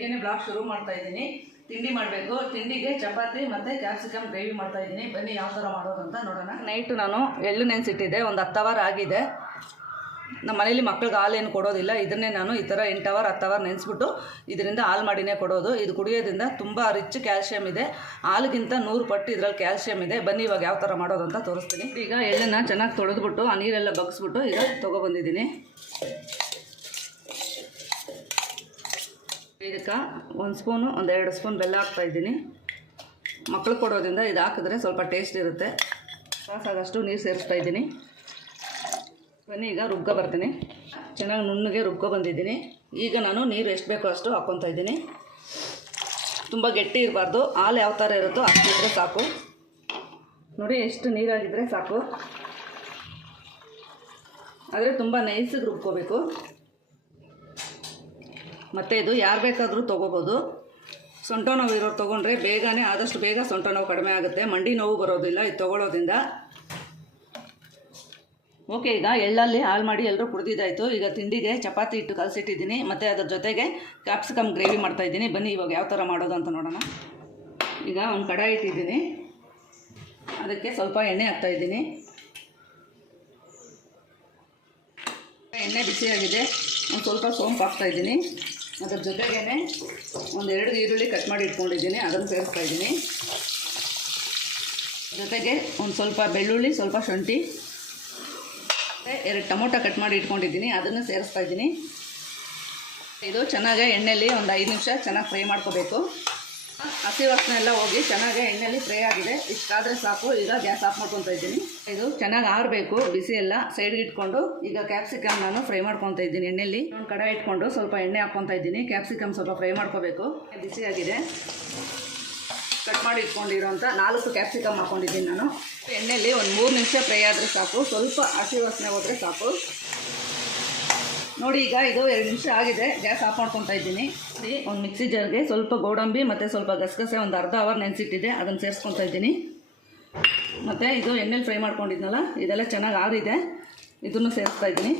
ಬೆಳಿಗ್ಗೆನೆ ಬ್ಲಾಗ್ ಶುರು ಮಾಡ್ತಾ ಇದ್ದೀನಿ. ತಿಂಡಿ ಮಾಡಬೇಕು. ತಿಂಡಿಗೆ ಚಪಾತಿ ಮತ್ತು ಕ್ಯಾಪ್ಸಿಕಮ್ ಗ್ರೇವಿ ಮಾಡ್ತಾ ಇದ್ದೀನಿ. ಬನ್ನಿ ಯಾವ ಥರ ಮಾಡೋದು ಅಂತ ನೋಡೋಣ. ನೈಟು ನಾನು ಎಳ್ಳು ನೆನೆಸಿಟ್ಟಿದ್ದೆ. ಒಂದು ಹತ್ತು ಅವರ್ ಆಗಿದೆ. ನಮ್ಮ ಮನೇಲಿ ಮಕ್ಳಿಗೆ ಹಾಲೇನು ಕೊಡೋದಿಲ್ಲ. ಇದನ್ನೇ ನಾನು ಈ ಥರ ಎಂಟು ಅವರ್ ಹತ್ತು ಅವರ್ ನೆನೆಸ್ಬಿಟ್ಟು ಇದರಿಂದ ಹಾಲು ಮಾಡಿನೇ ಕೊಡೋದು. ಇದು ಕುಡಿಯೋದ್ರಿಂದ ತುಂಬ ರಿಚ್ ಕ್ಯಾಲ್ಶಿಯಮ್ ಇದೆ. ಹಾಲಿಗಿಂತ ನೂರು ಪಟ್ಟು ಇದರಲ್ಲಿ ಕ್ಯಾಲ್ಶಿಯಮ್ ಇದೆ. ಬನ್ನಿ ಇವಾಗ ಯಾವ ಥರ ಮಾಡೋದು ಅಂತ ತೋರಿಸ್ತೀನಿ. ಈಗ ಎಳ್ಳನ್ನು ಚೆನ್ನಾಗಿ ತೊಳೆದ್ಬಿಟ್ಟು, ಆ ನೀರೆಲ್ಲ ಬಗ್ಸ್ಬಿಟ್ಟು ಈಗ ತೊಗೊಬಂದಿದ್ದೀನಿ ಇದಕ್ಕೆ ಒಂದು ಸ್ಪೂನು, ಒಂದು ಎರಡು ಸ್ಪೂನ್ ಬೆಲ್ಲ ಹಾಕ್ತಾ ಇದ್ದೀನಿ. ಮಕ್ಳು ಕೊಡೋದ್ರಿಂದ ಇದು ಹಾಕಿದ್ರೆ ಸ್ವಲ್ಪ ಟೇಸ್ಟ್ ಇರುತ್ತೆ. ಸಾಕಾಗಷ್ಟು ನೀರು ಸೇರಿಸ್ತಾ ಇದ್ದೀನಿ. ಬನ್ನಿ, ಈಗ ರುಬ್ಕೊ ಬರ್ತೀನಿ. ಚೆನ್ನಾಗಿ ನುಣ್ಣಗೆ ರುಬ್ಕೊ ಬಂದಿದ್ದೀನಿ. ಈಗ ನಾನು ನೀರು ಎಷ್ಟು ಬೇಕೋ ಅಷ್ಟು ಹಾಕ್ಕೊತಾ ಇದ್ದೀನಿ. ತುಂಬ ಗಟ್ಟಿ ಇರಬಾರ್ದು. ಹಾಲು ಯಾವ ಥರ ಇರುತ್ತೋ ಅಷ್ಟಿದ್ರೆ ಸಾಕು. ನೋಡಿ, ಎಷ್ಟು ನೀರಾಗಿದ್ದರೆ ಸಾಕು. ಆದರೆ ತುಂಬ ನೈಸಿಗೆ ರುಬ್ಕೋಬೇಕು. ಮತ್ತು ಇದು ಯಾರು ಬೇಕಾದರೂ ತೊಗೋಬೋದು. ಸೊಂಟ ನೋವು ಇರೋರು ತೊಗೊಂಡ್ರೆ ಬೇಗನೆ, ಆದಷ್ಟು ಬೇಗ ಸೊಂಟ ನೋವು ಕಡಿಮೆ ಆಗುತ್ತೆ. ಮಂಡಿ ನೋವು ಬರೋದಿಲ್ಲ, ಇದು ತೊಗೊಳೋದ್ರಿಂದ. ಓಕೆ ಈಗ ಎಳ್ಳಲ್ಲಿ ಹಾಲು ಮಾಡಿ ಎಲ್ಲರೂ ಕುಡ್ದಿದ್ದಾಯಿತು. ಈಗ ತಿಂಡಿಗೆ ಚಪಾತಿ ಇಟ್ಟು ಕಲಸಿಟ್ಟಿದ್ದೀನಿ. ಮತ್ತು ಅದ್ರ ಜೊತೆಗೆ ಕ್ಯಾಪ್ಸಿಕಮ್ ಗ್ರೇವಿ ಮಾಡ್ತಾಯಿದ್ದೀನಿ ಬನ್ನಿ, ಇವಾಗ ಯಾವ ಥರ ಮಾಡೋದು ಅಂತ ನೋಡೋಣ. ಈಗ ಒಂದು ಕಡಾಯಿ ಇಟ್ಟಿದ್ದೀನಿ. ಅದಕ್ಕೆ ಸ್ವಲ್ಪ ಎಣ್ಣೆ ಹಾಕ್ತಾಯಿದ್ದೀನಿ ಎಣ್ಣೆ ಬಿಸಿಯಾಗಿದೆ. ಒಂದು ಸ್ವಲ್ಪ ಸೋಂಪು ಹಾಕ್ತಾಯಿದ್ದೀನಿ ಅದ್ರ ಜೊತೆಗೇ ಒಂದು ಎರಡು ಈರುಳ್ಳಿ ಕಟ್ ಮಾಡಿ ಇಟ್ಕೊಂಡಿದ್ದೀನಿ, ಅದನ್ನು ಸೇರಿಸ್ತಾ ಇದ್ದೀನಿ. ಜೊತೆಗೆ ಒಂದು ಸ್ವಲ್ಪ ಬೆಳ್ಳುಳ್ಳಿ, ಸ್ವಲ್ಪ ಶುಂಠಿ, ಮತ್ತು ಎರಡು ಟೊಮೊಟೊ ಕಟ್ ಮಾಡಿ ಇಟ್ಕೊಂಡಿದ್ದೀನಿ, ಅದನ್ನು ಸೇರಿಸ್ತಾ ಇದ್ದೀನಿ. ಇದು ಚೆನ್ನಾಗಿ ಎಣ್ಣೆಯಲ್ಲಿ ಒಂದು ಐದು ನಿಮಿಷ ಚೆನ್ನಾಗಿ ಫ್ರೈ ಮಾಡ್ಕೋಬೇಕು. ಹಸಿ ವಾಸನೆ ಎಲ್ಲ ಹೋಗಿ ಚೆನ್ನಾಗಿ ಎಣ್ಣೆಯಲ್ಲಿ ಫ್ರೈ ಆಗಿದೆ. ಇಷ್ಟಾದರೆ ಸಾಕು. ಈಗ ಗ್ಯಾಸ್ ಆಫ್ ಮಾಡ್ಕೊತಾ ಇದ್ದೀನಿ. ಇದು ಚೆನ್ನಾಗಿ ಆರಬೇಕು. ಬಿಸಿ ಎಲ್ಲ ಸೈಡ್ಗೆ ಇಟ್ಕೊಂಡು ಈಗ ಕ್ಯಾಪ್ಸಿಕಮ್ ನಾನು ಫ್ರೈ ಮಾಡ್ಕೊತಾ ಇದ್ದೀನಿ ಎಣ್ಣೆಯಲ್ಲಿ ಒಂದು ಕಡಾಯಿ ಇಟ್ಕೊಂಡು ಸ್ವಲ್ಪ ಎಣ್ಣೆ ಹಾಕ್ಕೊತಾ ಇದ್ದೀನಿ. ಕ್ಯಾಪ್ಸಿಕಮ್ ಸ್ವಲ್ಪ ಫ್ರೈ ಮಾಡ್ಕೋಬೇಕು. ಬಿಸಿಯಾಗಿದೆ ಕಟ್ ಮಾಡಿ ಇಟ್ಕೊಂಡಿರೋಂಥ ನಾಲ್ಕು ಕ್ಯಾಪ್ಸಿಕಮ್ ಹಾಕ್ಕೊಂಡಿದ್ದೀನಿ ನಾನು. ಎಣ್ಣೆಯಲ್ಲಿ ಒಂದು ಮೂರು ನಿಮಿಷ ಫ್ರೈ ಆದರೆ ಸಾಕು. ಸ್ವಲ್ಪ ಹಸಿ ವಾಸನೆ ಹೋದರೆ ಸಾಕು. ನೋಡಿ ಈಗ ಇದು ಎರಡು ನಿಮಿಷ ಆಗಿದೆ. ಗ್ಯಾಸ್ ಆಫ್ ಮಾಡ್ಕೊತಾ ಇದ್ದೀನಿ. ಒಂದು ಮಿಕ್ಸಿ ಜಾರ್ಗೆ ಸ್ವಲ್ಪ ಗೋಡಂಬಿ ಮತ್ತು ಸ್ವಲ್ಪ ಗಸಗಸೆ ಒಂದು ಅರ್ಧ ಅವರ್ ನೆನೆಸಿಟ್ಟಿದೆ. ಅದನ್ನು ಸೇರಿಸ್ಕೊತಾ ಇದ್ದೀನಿ. ಮತ್ತು ಇದು ಎಣ್ಣೆಲಿ ಫ್ರೈ ಮಾಡ್ಕೊಂಡಿದ್ನಲ್ಲ ಇದೆಲ್ಲ ಚೆನ್ನಾಗಿ ಆರಿದೆ. ಇದನ್ನು ಸೇರಿಸ್ತಾ ಇದ್ದೀನಿ.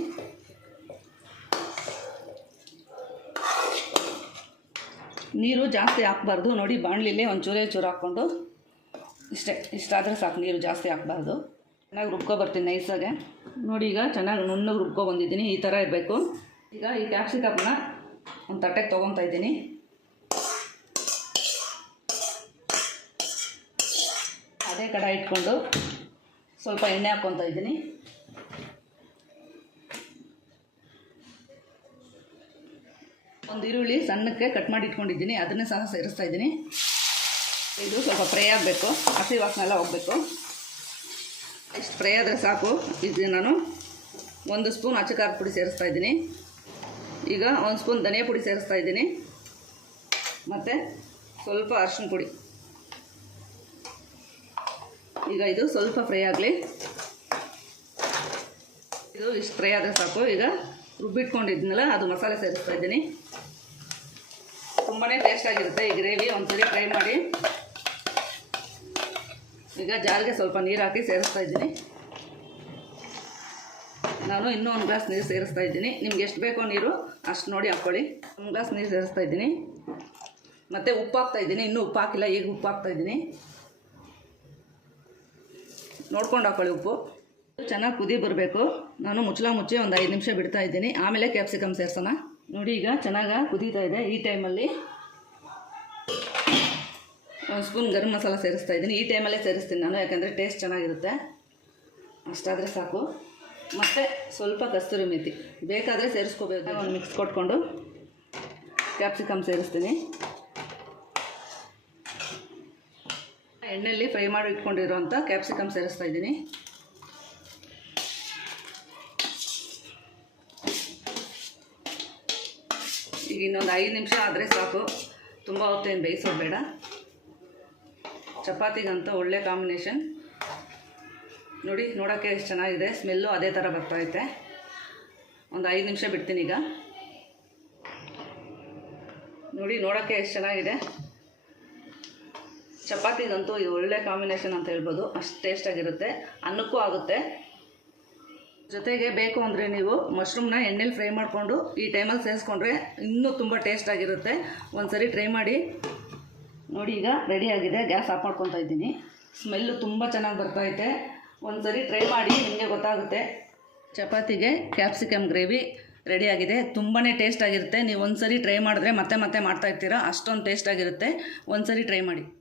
ನೀರು ಜಾಸ್ತಿ ಹಾಕ್ಬಾರ್ದು. ನೋಡಿ ಬಾಣಲಿಲಿ ಒಂದು ಚೂರೇ ಚೂರು ಹಾಕ್ಕೊಂಡು. ಇಷ್ಟೇ ಇಷ್ಟಾದರೆ ಸಾಕು ನೀರು ಜಾಸ್ತಿ ಹಾಕ್ಬಾರ್ದು. ಚೆನ್ನಾಗಿ ರುಬ್ಕೊ ಬರ್ತೀನಿ ನೈಸಾಗೆ. ನೋಡಿ ಈಗ ಚೆನ್ನಾಗಿ ನುಣ್ಣಗೆ ರುಬ್ಕೊ ಬಂದಿದ್ದೀನಿ, ಈ ಥರ ಇರಬೇಕು. ಈಗ ಈ ಕ್ಯಾಪ್ಸಿಕಮ್ನ ಒಂದು ತಟ್ಟೆಗೆ ತೊಗೊತಾ ಇದ್ದೀನಿ. ಅದೇ ಕಡೆ ಇಟ್ಕೊಂಡು ಸ್ವಲ್ಪ ಎಣ್ಣೆ ಹಾಕ್ಕೊತಾ ಇದ್ದೀನಿ. ಒಂದು ಈರುಳ್ಳಿ ಸಣ್ಣಕ್ಕೆ ಕಟ್ ಮಾಡಿ ಇಟ್ಕೊಂಡಿದ್ದೀನಿ, ಅದನ್ನೇ ಸಹ ಸೇರಿಸ್ತಾ ಇದ್ದೀನಿ. ಇದು ಸ್ವಲ್ಪ ಫ್ರೈ ಆಗಬೇಕು, ಹಸಿ ವಾಸನೆ ಎಲ್ಲ ಹೋಗಬೇಕು. ಇಷ್ಟು ಫ್ರೈ ಆದರೆ ಸಾಕು. ಇದು ನಾನು ಒಂದು ಸ್ಪೂನ್ ಅಚ್ಚಕಾರದ ಪುಡಿ ಸೇರಿಸ್ತಾ ಇದ್ದೀನಿ. ಈಗ ಒಂದು ಸ್ಪೂನ್ ಧನಿಯಾ ಪುಡಿ ಸೇರಿಸ್ತಾ ಇದ್ದೀನಿ. ಮತ್ತು ಸ್ವಲ್ಪ ಅರ್ಶಿನ ಪುಡಿ. ಈಗ ಇದು ಸ್ವಲ್ಪ ಫ್ರೈ ಆಗಲಿ. ಇದು ಇಷ್ಟು ಫ್ರೈ ಆದರೆ ಸಾಕು. ಈಗ ರುಬ್ಬಿಟ್ಕೊಂಡಿದ್ನಲ್ಲ, ಅದು ಮಸಾಲೆ ಸೇರಿಸ್ತಾ ಇದ್ದೀನಿ. ತುಂಬಾ ಟೇಸ್ಟಾಗಿರುತ್ತೆ ಈ ಗ್ರೇವಿ. ಒಂದ್ಸರಿ ಫ್ರೈ ಮಾಡಿ. ಈಗ ಜಾರಿಗೆ ಸ್ವಲ್ಪ ನೀರು ಹಾಕಿ ಸೇರಿಸ್ತಾ ಇದ್ದೀನಿ. ನಾನು ಇನ್ನೂ ಒಂದು ಗ್ಲಾಸ್ ನೀರು ಸೇರಿಸ್ತಾ ಇದ್ದೀನಿ. ನಿಮ್ಗೆ ಎಷ್ಟು ಬೇಕೋ ನೀರು ಅಷ್ಟು ನೋಡಿ ಹಾಕ್ಕೊಳ್ಳಿ ಒಂದು ಗ್ಲಾಸ್ ನೀರು ಸೇರಿಸ್ತಾ ಇದ್ದೀನಿ. ಮತ್ತು ಉಪ್ಪು ಹಾಕ್ತಾ ಇದ್ದೀನಿ. ಇನ್ನೂ ಉಪ್ಪು ಹಾಕಿಲ್ಲ, ಈಗ ಉಪ್ಪು ಹಾಕ್ತಾ ಇದ್ದೀನಿ. ನೋಡ್ಕೊಂಡು ಹಾಕ್ಕೊಳ್ಳಿ ಉಪ್ಪು. ಚೆನ್ನಾಗಿ ಕುದಿ ಬರಬೇಕು. ನಾನು ಮುಚ್ಚಲ ಮುಚ್ಚಿ ಒಂದು ಐದು ನಿಮಿಷ ಬಿಡ್ತಾ ಇದ್ದೀನಿ. ಆಮೇಲೆ ಕ್ಯಾಪ್ಸಿಕಮ್ ಸೇರ್ಸೋಣ. ನೋಡಿ ಈಗ ಚೆನ್ನಾಗಿ ಕುದೀತಾ ಇದೆ ಈ ಟೈಮಲ್ಲಿ ಒಂದು ಸ್ಪೂನ್ ಗರಂ ಮಸಾಲ ಸೇರಿಸ್ತಾ ಇದ್ದೀನಿ. ಈ ಟೈಮಲ್ಲೇ ಸೇರಿಸ್ತೀನಿ ನಾನು, ಯಾಕಂದರೆ ಟೇಸ್ಟ್ ಚೆನ್ನಾಗಿರುತ್ತೆ. ಅಷ್ಟಾದರೆ ಸಾಕು. ಮತ್ತು ಸ್ವಲ್ಪ ಕಸ್ತೂರಿ ಮೆಥಿ ಬೇಕಾದರೆ ಸೇರಿಸ್ಕೋಬೇಕು. ಒಂದು ಮಿಕ್ಸ್ ಕೊಟ್ಕೊಂಡು ಕ್ಯಾಪ್ಸಿಕಮ್ ಸೇರಿಸ್ತೀನಿ. ಎಣ್ಣೆಯಲ್ಲಿ ಫ್ರೈ ಮಾಡಿ ಇಟ್ಕೊಂಡಿರೋಂಥ ಕ್ಯಾಪ್ಸಿಕಮ್ ಸೇರಿಸ್ತಾ ಇದ್ದೀನಿ. ಈಗ ಇನ್ನೊಂದು ಐದು ನಿಮಿಷ ಆದರೆ ಸಾಕು. ತುಂಬ ಹೊತ್ತೇನು ಬೇಯಿಸೋದು ಬೇಡ. ಚಪಾತಿಗಂತೂ ಒಳ್ಳೆ ಕಾಂಬಿನೇಷನ್ ನೋಡಿ, ನೋಡೋಕ್ಕೆ ಎಷ್ಟು ಚೆನ್ನಾಗಿದೆ. ಸ್ಮೆಲ್ಲು ಅದೇ ಥರ ಬರ್ತೈತೆ ಒಂದು ಐದು ನಿಮಿಷ ಬಿಡ್ತೀನಿ ಈಗ. ನೋಡಿ, ನೋಡೋಕ್ಕೆ ಎಷ್ಟು ಚೆನ್ನಾಗಿದೆ. ಚಪಾತಿಗಂತೂ ಇದು ಒಳ್ಳೆ ಕಾಂಬಿನೇಷನ್ ಅಂತ ಹೇಳ್ಬೋದು. ಅಷ್ಟು ಟೇಸ್ಟಾಗಿರುತ್ತೆ ಅನ್ನಕ್ಕೂ ಆಗುತ್ತೆ. ಜೊತೆಗೆ ಬೇಕು ಅಂದರೆ ನೀವು ಮಶ್ರೂಮ್ನ ಎಣ್ಣೆಲಿ ಫ್ರೈ ಮಾಡಿಕೊಂಡು ಈ ಟೈಮಲ್ಲಿ ಸೇರಿಸ್ಕೊಂಡ್ರೆ ಇನ್ನೂ ತುಂಬ ಟೇಸ್ಟಾಗಿರುತ್ತೆ ಒಂದು ಸರಿ ಟ್ರೈ ಮಾಡಿ. ನೋಡಿ ಈಗ ರೆಡಿ ಆಗಿದೆ. ಗ್ಯಾಸ್ ಆಫ್ ಮಾಡ್ಕೊತಾ ಇದ್ದೀನಿ. ಸ್ಮೆಲ್ಲು ತುಂಬ ಚೆನ್ನಾಗಿ ಬರ್ತೈತೆ ಒಂದ್ಸರಿ ಟ್ರೈ ಮಾಡಿ ನಿಮಗೆ ಗೊತ್ತಾಗುತ್ತೆ. ಚಪಾತಿಗೆ ಕ್ಯಾಪ್ಸಿಕಮ್ ಗ್ರೇವಿ ರೆಡಿ ಆಗಿದೆ. ತುಂಬಾ ಟೇಸ್ಟ್ ಆಗಿರುತ್ತೆ. ನೀವು ಒಂದ್ಸರಿ ಟ್ರೈ ಮಾಡಿದ್ರೆ ಮತ್ತೆ ಮತ್ತೆ ಮಾಡ್ತಾ ಇರ್ತೀರಾ. ಅಷ್ಟೊಂದು ಟೇಸ್ಟ್ ಆಗಿರುತ್ತೆ. ಒಂದ್ಸರಿ ಟ್ರೈ ಮಾಡಿ.